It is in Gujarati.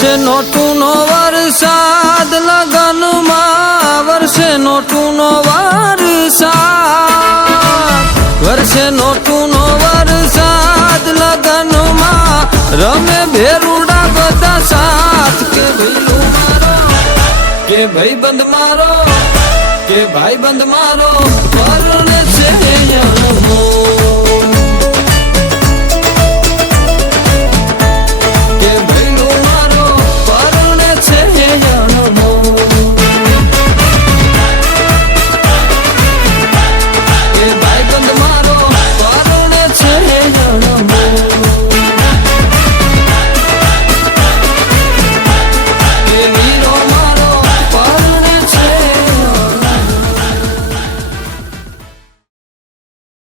વર્ષે નોટું નો વરસાદ લગનમાં, વર્ષે નોટું નો વરસાદ, વર્ષે નોટું નો વરસાદ લગનમાં, રમે ભેરુડા બધા સાથ કે ભૈલું મારો, કે ભાઈ બંધ મારો, કે ભાઈ બંધ મારો પરણે છે